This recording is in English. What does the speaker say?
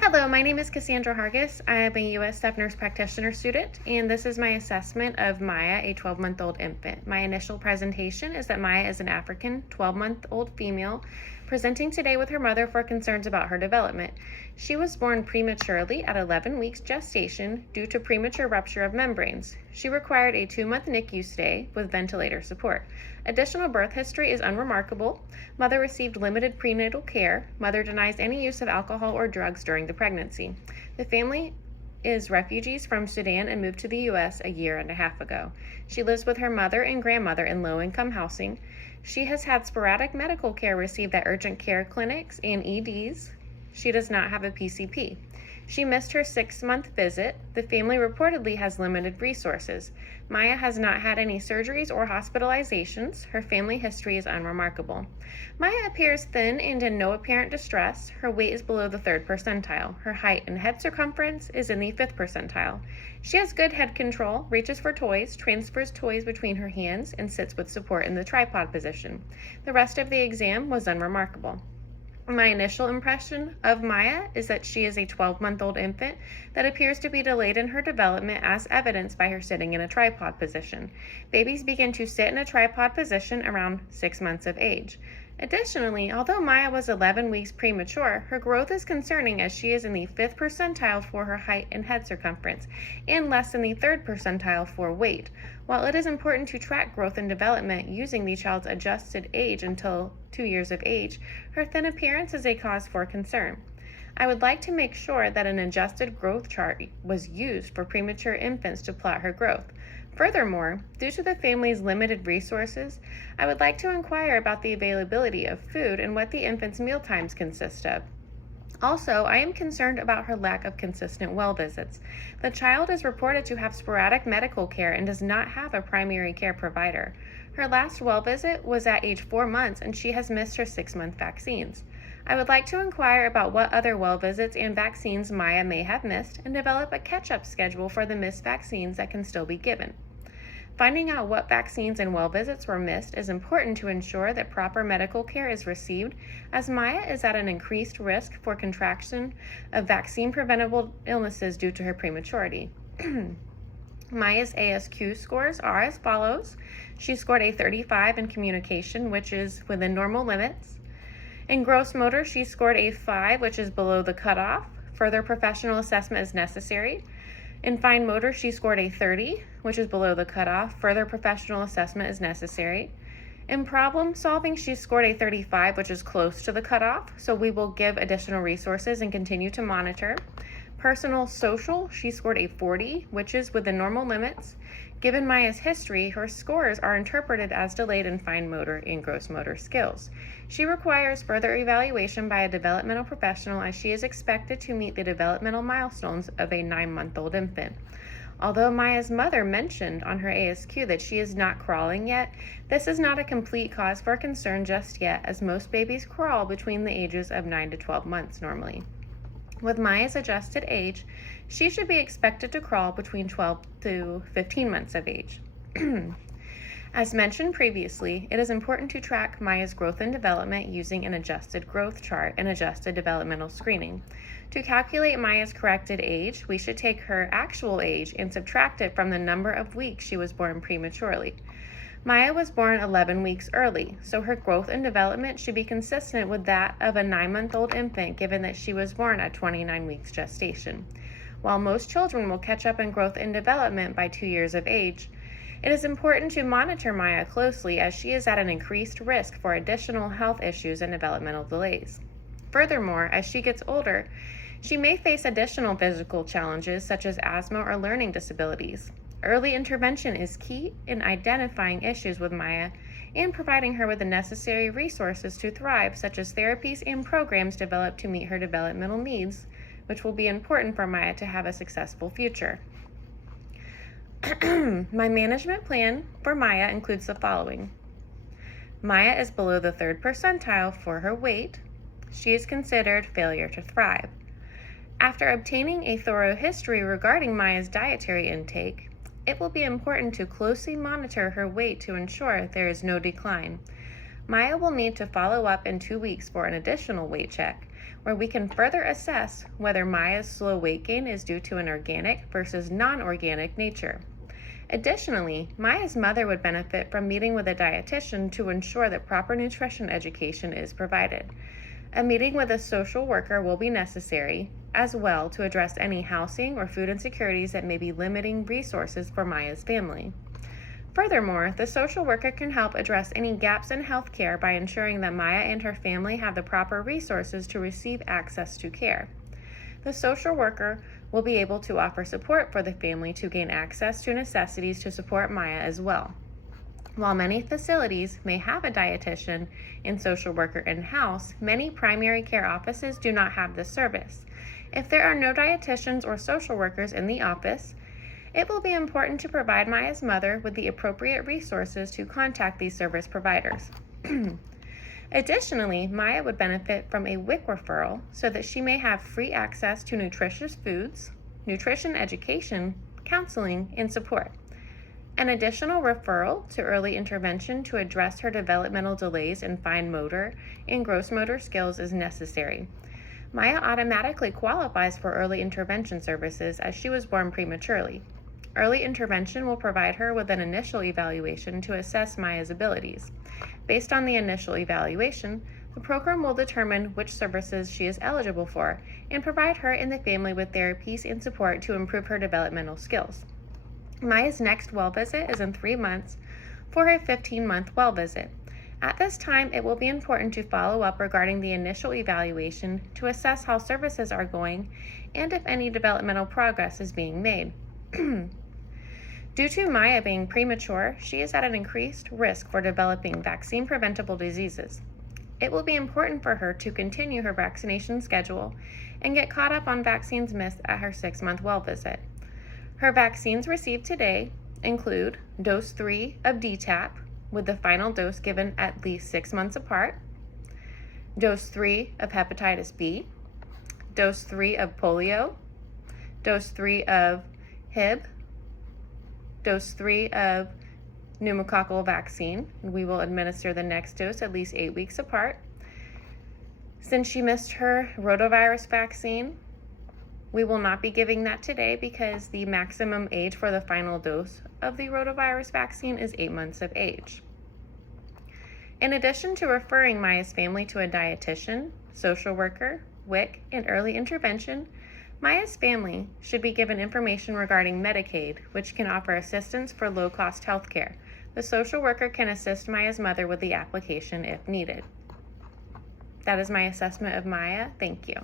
Hello, my name is Cassandra Hargis. I am a U.S. Staff Nurse Practitioner student, and this is my assessment of Maya, a 12-month-old infant. My initial presentation is that Maya is an African 12-month-old female presenting today with her mother for concerns about her development. She was born prematurely at 11 weeks gestation due to premature rupture of membranes. She required a 2-month NICU stay with ventilator support. Additional birth history is unremarkable. Mother received limited prenatal care. Mother denies any use of alcohol or drugs during the pregnancy. The family is refugees from Sudan and moved to the U.S. a year and a half ago. She lives with her mother and grandmother in low-income housing. She has had sporadic medical care received at urgent care clinics and EDs. She does not have a PCP. She missed her 6-month visit. The family reportedly has limited resources. Maya has not had any surgeries or hospitalizations. Her family history is unremarkable. Maya appears thin and in no apparent distress. Her weight is below the 3rd percentile. Her height and head circumference is in the 5th percentile. She has good head control, reaches for toys, transfers toys between her hands, and sits with support in the tripod position. The rest of the exam was unremarkable. My initial impression of Maya is that she is a 12-month-old infant that appears to be delayed in her development as evidenced by her sitting in a tripod position. Babies begin to sit in a tripod position around 6 months of age. Additionally, although Maya was 11 weeks premature, her growth is concerning as she is in the 5th percentile for her height and head circumference and less than the 3rd percentile for weight. While it is important to track growth and development using the child's adjusted age until 2 years of age, her thin appearance is a cause for concern. I would like to make sure that an adjusted growth chart was used for premature infants to plot her growth. Furthermore, due to the family's limited resources, I would like to inquire about the availability of food and what the infant's mealtimes consist of. Also, I am concerned about her lack of consistent well visits. The child is reported to have sporadic medical care and does not have a primary care provider. Her last well visit was at age 4 months and she has missed her 6-month vaccines. I would like to inquire about what other well visits and vaccines Maya may have missed and develop a catch-up schedule for the missed vaccines that can still be given. Finding out what vaccines and well visits were missed is important to ensure that proper medical care is received, as Maya is at an increased risk for contraction of vaccine-preventable illnesses due to her prematurity. Maya's ASQ scores are as follows. She scored a 35 in communication, which is within normal limits. In gross motor, she scored a 5, which is below the cutoff. Further professional assessment is necessary. In fine motor, she scored a 30, which is below the cutoff. Further professional assessment is necessary. In problem solving, she scored a 35, which is close to the cutoff, so we will give additional resources and continue to monitor. Personal social, she scored a 40, which is within normal limits. Given Maya's history, her scores are interpreted as delayed in fine motor and gross motor skills. She requires further evaluation by a developmental professional as she is expected to meet the developmental milestones of a 9-month-old infant. Although Maya's mother mentioned on her ASQ that she is not crawling yet, this is not a complete cause for concern just yet, as most babies crawl between the ages of 9 to 12 months normally. With Maya's adjusted age, she should be expected to crawl between 12 to 15 months of age. As mentioned previously, it is important to track Maya's growth and development using an adjusted growth chart and adjusted developmental screening. To calculate Maya's corrected age, we should take her actual age and subtract it from the number of weeks she was born prematurely. Maya was born 11 weeks early, so her growth and development should be consistent with that of a 9-month-old infant, given that she was born at 29 weeks gestation. While most children will catch up in growth and development by 2 years of age, it is important to monitor Maya closely as she is at an increased risk for additional health issues and developmental delays. Furthermore, as she gets older, she may face additional physical challenges such as asthma or learning disabilities. Early intervention is key in identifying issues with Maya and providing her with the necessary resources to thrive, such as therapies and programs developed to meet her developmental needs, which will be important for Maya to have a successful future. My management plan for Maya includes the following. Maya is below the 3rd percentile for her weight. She is considered failure to thrive. After obtaining a thorough history regarding Maya's dietary intake, it will be important to closely monitor her weight to ensure there is no decline. Maya will need to follow up in 2 weeks for an additional weight check, where we can further assess whether Maya's slow weight gain is due to an organic versus non-organic nature. Additionally, Maya's mother would benefit from meeting with a dietitian to ensure that proper nutrition education is provided. A meeting with a social worker will be necessary as well to address any housing or food insecurities that may be limiting resources for Maya's family. Furthermore, the social worker can help address any gaps in health care by ensuring that Maya and her family have the proper resources to receive access to care. The social worker will be able to offer support for the family to gain access to necessities to support Maya as well. While many facilities may have a dietitian and social worker in-house, many primary care offices do not have this service. If there are no dietitians or social workers in the office, it will be important to provide Maya's mother with the appropriate resources to contact these service providers. Additionally, Maya would benefit from a WIC referral so that she may have free access to nutritious foods, nutrition education, counseling, and support. An additional referral to early intervention to address her developmental delays in fine motor and gross motor skills is necessary. Maya automatically qualifies for early intervention services as she was born prematurely. Early intervention will provide her with an initial evaluation to assess Maya's abilities. Based on the initial evaluation, the program will determine which services she is eligible for and provide her and the family with therapies and support to improve her developmental skills. Maya's next well visit is in 3 months for her 15-month well visit. At this time, it will be important to follow up regarding the initial evaluation to assess how services are going and if any developmental progress is being made. Due to Maya being premature, she is at an increased risk for developing vaccine-preventable diseases. It will be important for her to continue her vaccination schedule and get caught up on vaccines missed at her 6-month well visit. Her vaccines received today include dose 3 of DTaP, with the final dose given at least 6 months apart, dose 3 of hepatitis B, dose 3 of polio, dose 3 of Hib, dose 3 of pneumococcal vaccine. We will administer the next dose at least 8 weeks apart. Since she missed her rotavirus vaccine, we will not be giving that today because the maximum age for the final dose of the rotavirus vaccine is 8 months of age. In addition to referring Maya's family to a dietitian, social worker, WIC, and early intervention, Maya's family should be given information regarding Medicaid, which can offer assistance for low-cost health care. The social worker can assist Maya's mother with the application if needed. That is my assessment of Maya. Thank you.